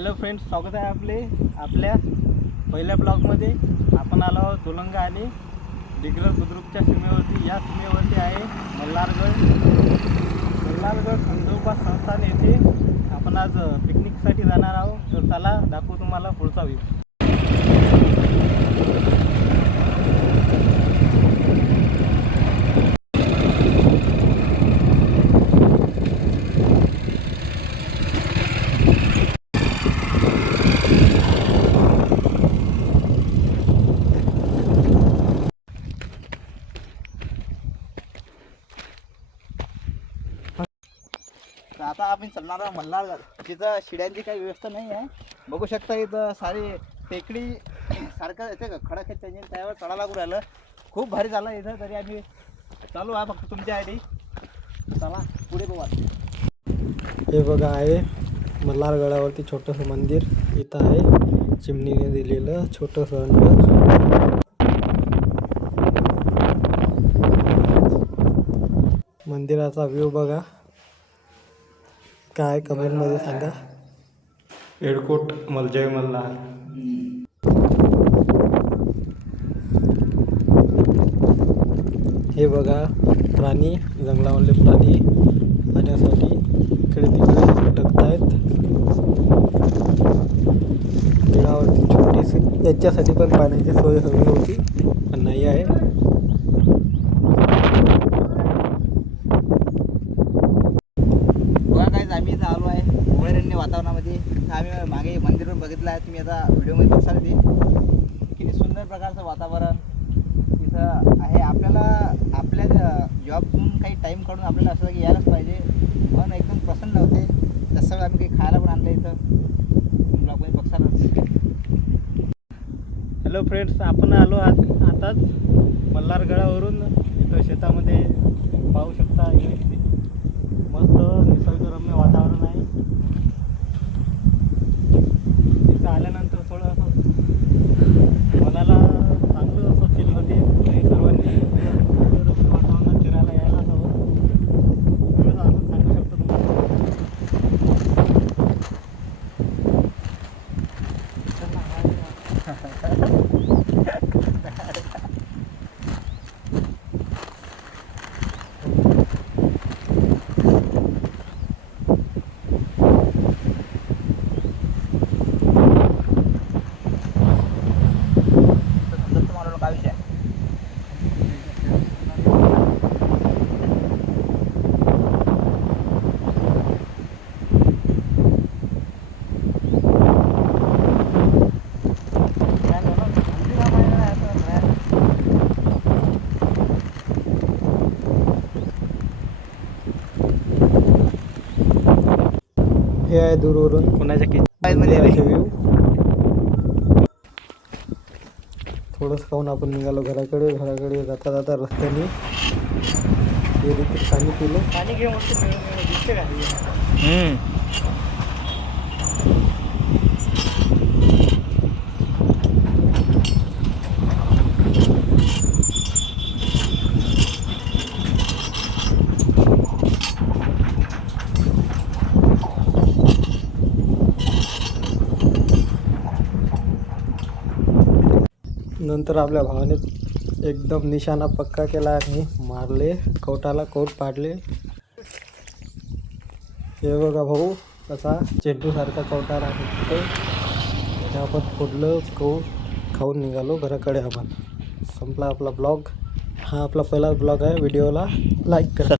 Hello friends, स्वागत आहे आपल्या पहिल्या ब्लॉगमध्ये. आपण आलो आहोत धुलंगा आणि डिग्रज बुद्रुकच्या सीमेवरती. या सीमेवरती आहे मल्हारगड खंडोबा संस्थान येथे आपण आज पिकनिकसाठी जाणार आहोत. तर चला दाखवू तुम्हाला पुढचा व्ह्यू. आता आपण चलणार आहोत मल्हारगड. तिथं शिड्यांची काही व्यवस्था नाही आहे. बघू शकता इथं सारी टेकडी सारखं येते का खडक आहेत त्यांनी, त्यावर चढा लागू राहिलं. खूप भारी झालं इथं. तरी आम्ही चालू आहे फक्त तुमच्यासाठी. चला पुढे बघा. हे बघा आहे मल्हारगडावरती छोटंसं मंदिर. इथं आहे चिमणीने दिलेलं छोटंसं अंड. मंदिराचा व्ह्यू बघा. काय कमेंटमध्ये सांगा. एडकोट जय मल्हार. हे बघा प्राणी, जंगलामधले प्राणी पाण्यासाठी इकडे तिकडे भटकत आहेत. गिळावरती छोटीशी याच्यासाठी पण पाण्याची सोय हवी होती, पण नाही आहे. आम्ही इथं आलो आहे अभयारण्य वातावरणामध्ये. आम्ही मागे मंदिर बघितलं आहे, तुम्ही आता व्हिडिओमध्ये बघसाल ते किती सुंदर प्रकारचं वातावरण इथं आहे. आपल्या जॉबतून काही टाईम काढून आपल्याला असं की यायलाच पाहिजे. मन एकदम प्रसन्न होते. तसं आम्ही काही खायला पण आणलं इथं, ब्लॉगमध्ये बघसालच. हॅलो फ्रेंड्स, आपण आलो आताच मल्हारगडावरून. इथं शेतामध्ये पाहू शकता मस्त निसर्गरम्य वातावरण आहे. इथं आल्यानंतर थोडं असं मनाला चांगलं असं फील होते. सर्वांनी निसर्गरम्य वातावरणात फिरायला यायलाच हवं. एवढंच आपण सांगू शकतो हे आहे दूरवरून कोणाच्या व्ह्यू. थोडंसं खाऊन आपण निघालो घराकडे जाता जाता रस्त्याने पाणी पिलं. पाणी घेऊन दिसते का? नंतर आपल्या भावाने एकदम निशाणा पक्का केला आणि मारले. कवटाला कौट पाडले. हे बघा भाऊ कसा चेंडूसारखा कवटा राहतो. आपण फोडलं कौट खाऊन निघालो घराकडे. आपण संपला आपला ब्लॉग. हा आपला पहिला ब्लॉग आहे. व्हिडिओला लाईक करा.